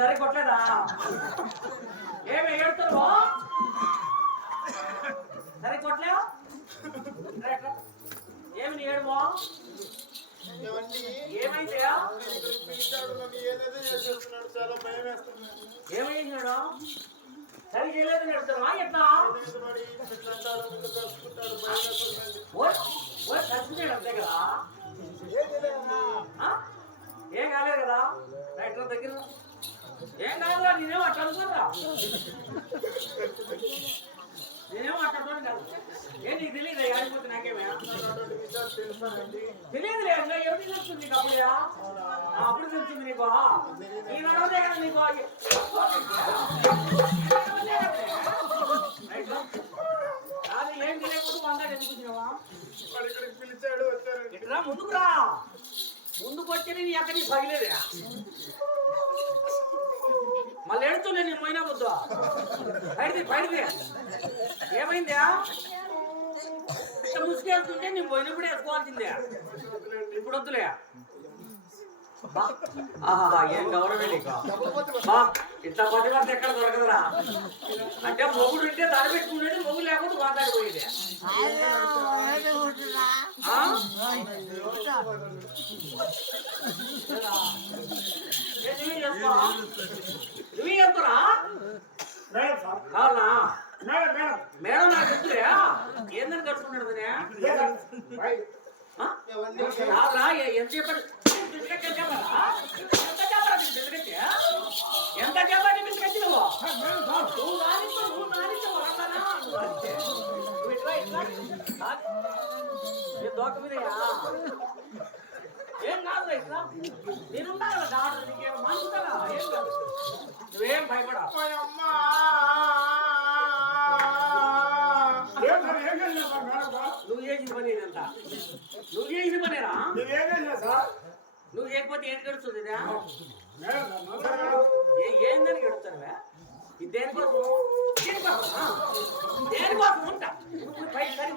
సరే కొట్టలేదా ఏమి ఏడుతారు సరే కొట్టలేవు ఏమి నీ ఏడుమో ఏమైంది ఏమైంది సరి చేయలేదు నడుస్తావా ఎట్లా కలుసుకున్నాడు అంతే కదా ఏం కాలేదు కదా డాక్టర్ దగ్గర ఏం కాదురా నేనేమో అట్లా అనుకోరా నేనేమో అట్లా కాదు ఏ నీకు తెలియదు ఆడిపోతే నాకేమే తెలియదులే అట్లా ఎవరికి తెలుస్తుంది నీకు అప్పుడే అప్పుడు తెలుస్తుంది నీకు ఈ నడవదే కదా నీకు అది ఏం తెలియకపోతే వంద ఎందుకున్నావా పిలిచాడు వచ్చారు ఇట్లా ముందుకురా ముందుకు వచ్చి నీ ఎక్కడికి పగిలేదా మళ్ళీ ఎడుతులే నేను పోయినా వద్దు బయటిది ఏమైందా ముసుకెళ్తుంటే నేను పోయినప్పుడు వేసుకోవాల్సిందే ఇప్పుడు వద్దులే ఏం గౌరవమే నీకు ఇట్లా పదివర్త ఎక్కడ దొరకదురా అంటే మొగుడు ఉంటే దారి పెట్టుకునేది మొగుడు లేకపోతే మాట్లాడిపోయేది నువ్వు వెళ్తురా మేడం మేడం మేడం నాకు చెప్తులే ఏందని కడుచుకున్నాడు రాదురా ఎంత చెప్పాడు ఎంత చెప్పండి బిస్కెట్ నువ్వు దోక మీద ఏం కాదు ఇట్లా నేనున్నా కదా డాక్టర్ నీకేం మంచుతారా ఏం కాదు నువ్వేం భయపడా అమ్మా ఏం సార్ ఏం చేసినా సార్ మేడం సార్ నువ్వు చేసిన పని ఇదంతా నువ్వు చేసిన పనేరా మీరు ఏం చేసినా సార్ నువ్వు చేయకపోతే ఏం గడుస్తుంది మేడం సార్ నమస్కారం ఏందని గడుస్తానువే ఇది దేనికోసం దేనికోసం ఉంటా బయట సరి